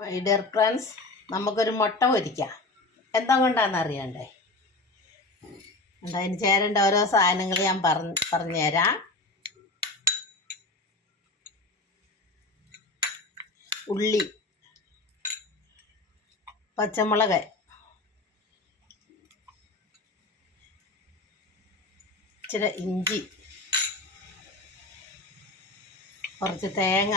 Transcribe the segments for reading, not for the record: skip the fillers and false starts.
My dear friends, നമുക്കൊരു മുട്ട പൊരിക്കാം. എന്താ കൊണ്ടാണെന്ന് അറിയണ്ടേ? അതിന് ചേരേണ്ട ഓരോ സാധനങ്ങൾ ഞാൻ പറഞ്ഞുതരാം. ഉള്ളി, പച്ചമുളക്, ഇച്ചിരി ഇഞ്ചി, കുറച്ച് തേങ്ങ,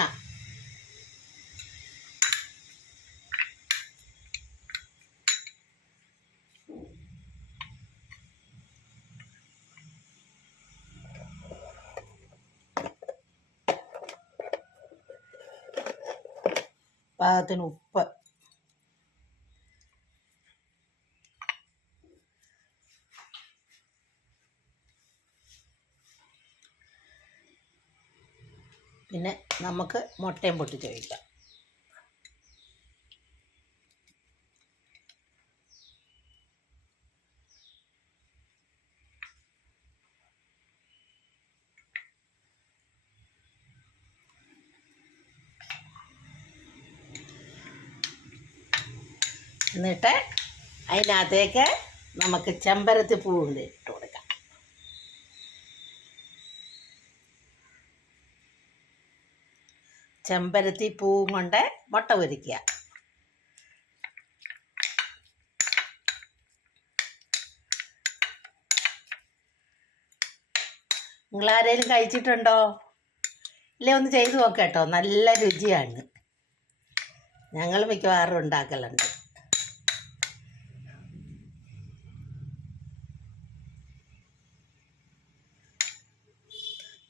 പാകത്തിന് ഉപ്പ്, പിന്നെ നമുക്ക് മുട്ടയും പൊട്ടിച്ച് വയ്ക്കാം. എന്നിട്ട് അതിനകത്തേക്ക് നമുക്ക് ചെമ്പരത്തി പൂവ് ഇട്ട് കൊടുക്കാം. ചെമ്പരത്തി പൂവും കൊണ്ട് മുട്ട പൊരിക്കുക. നിങ്ങളാരേലും കഴിച്ചിട്ടുണ്ടോ? ഇല്ലേ, ഒന്ന് ചെയ്തു നോക്കേട്ടോ, നല്ല രുചിയാണ്. ഞങ്ങൾ മിക്കവാറും ഉണ്ടാക്കലുണ്ട്.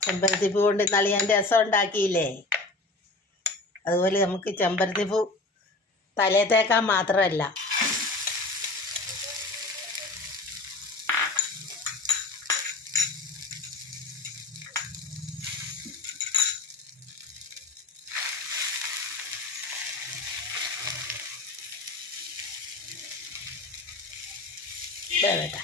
ചെമ്പരത്തി പൂ കൊണ്ട് ഇന്നാൾ ഞാൻ രസം ഉണ്ടാക്കിയില്ലേ, അതുപോലെ നമുക്ക് ചെമ്പരത്തി പൂ തലേ തേക്കാൻ മാത്രമല്ല, വേണ്ട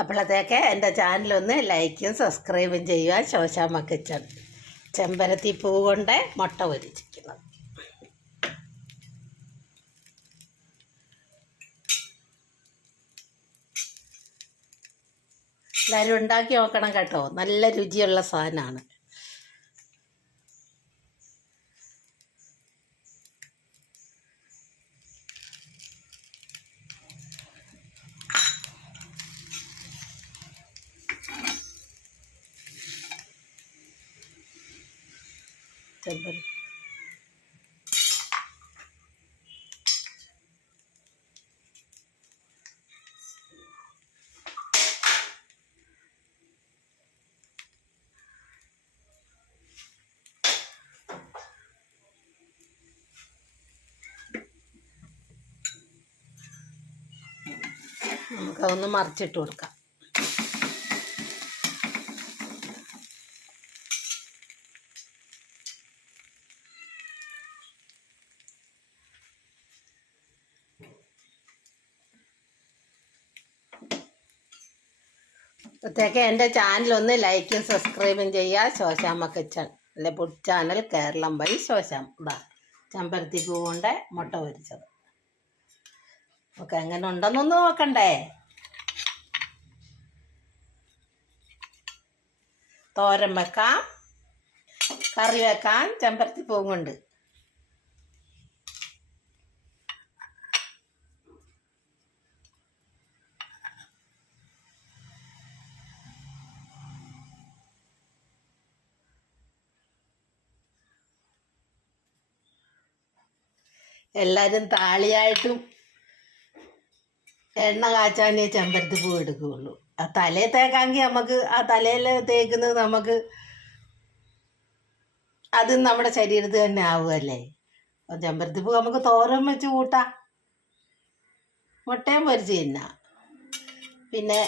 അപ്പോഴത്തേക്ക് എൻ്റെ ചാനലൊന്ന് ലൈക്കും സബ്സ്ക്രൈബും ചെയ്യുക. ശോശാമ്മ കിച്ചൺ, ചെമ്പരത്തി പൂ കൊണ്ട് മുട്ട പൊരിച്ചിരിക്കുന്നത്. എല്ലാവരും ഉണ്ടാക്കി നോക്കണം കേട്ടോ, നല്ല രുചിയുള്ള സാധനമാണ്. ചെമ്പരത്തി നമുക്കതൊന്ന് മറിച്ചിട്ട് കൊടുക്കാം. അപ്പോഴത്തേക്ക് എൻ്റെ ചാനലൊന്ന് ലൈക്കും സബ്സ്ക്രൈബും ചെയ്യുക. ശോശാമ്മ കിച്ചൺ, അല്ലെ food channel Keralam by Shoshamma. ഇതാ ചെമ്പരത്തി പൂ കൊണ്ട് മുട്ട പൊരിച്ചത്. ഒക്കെ എങ്ങനെ ഉണ്ടെന്നൊന്ന് നോക്കണ്ടേ? തോരൻ വെക്കാം, കറി വെക്കാം, ചെമ്പരത്തി പൂ കൊണ്ട്. എല്ലാവരും താളിയായിട്ടും എണ്ണ കാച്ചാനേ ചെമ്പരത്തി പൂ എടുക്കുകയുള്ളൂ. ആ തലയിൽ തേക്കാമെങ്കിൽ നമുക്ക് ആ തലയിൽ തേക്കുന്നത് നമുക്ക് അത് നമ്മുടെ ശരീരത്തിൽ തന്നെ ആവുമല്ലേ. ചെമ്പരത്തിപ്പൂ നമുക്ക് തോരൻ വെച്ച് കൂട്ടാം, മുട്ടയും പൊരിച്ച് തിന്നാം, പിന്നെ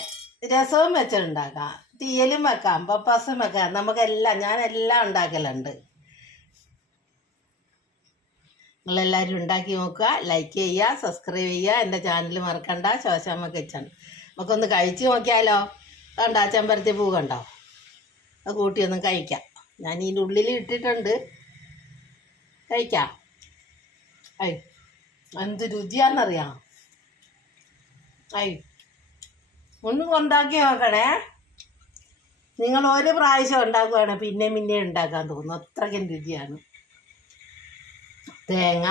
രസവും വെച്ചുണ്ടാക്കാം, തീയലും വെക്കാം, പപ്പാസും വെക്കാം, നമുക്കെല്ലാം ഞാനെല്ലാം ഉണ്ടാക്കലുണ്ട്. നിങ്ങളെല്ലാവരും ഉണ്ടാക്കി നോക്കുക, ലൈക്ക് ചെയ്യുക, സബ്സ്ക്രൈബ് ചെയ്യുക. എൻ്റെ ചാനൽ മറക്കണ്ട, ശോശാമ്മ കിച്ചൺ. നമുക്കൊന്ന് കഴിച്ച് നോക്കിയാലോ? കണ്ടോ ചെമ്പരത്തി പൂ കണ്ടോ? അത് കൂട്ടിയൊന്നും കഴിക്കാം. ഞാൻ ഇതിൻ്റെ ഉള്ളിൽ ഇട്ടിട്ടുണ്ട്, കഴിക്കാം. ഐ എന്ത് രുചിയാണെന്നറിയാം. ഐ ഒന്ന് ഉണ്ടാക്കി നോക്കണേ. നിങ്ങൾ ഒരു പ്രാവശ്യം ഉണ്ടാക്കുകയാണ് പിന്നെ ഉണ്ടാക്കാൻ തോന്നും, അത്രയ്ക്കും രുചിയാണ്. തേങ്ങ,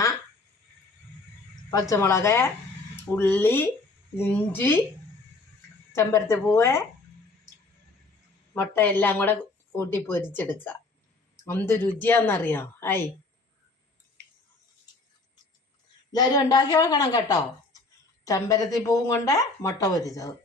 പച്ചമുളക്, ഉള്ളി, ഇഞ്ചി, ചെമ്പരത്തിപ്പൂവ്, മുട്ട എല്ലാം കൂടെ കൂട്ടി പൊരിച്ചെടുക്കുക. എന്ത് രുചിയാണെന്നറിയാം. ഐ എല്ലാവരും ഉണ്ടാക്കി വെക്കണം കേട്ടോ. ചെമ്പരത്തിപ്പൂവും കൊണ്ട് മുട്ട പൊരിച്ചത്.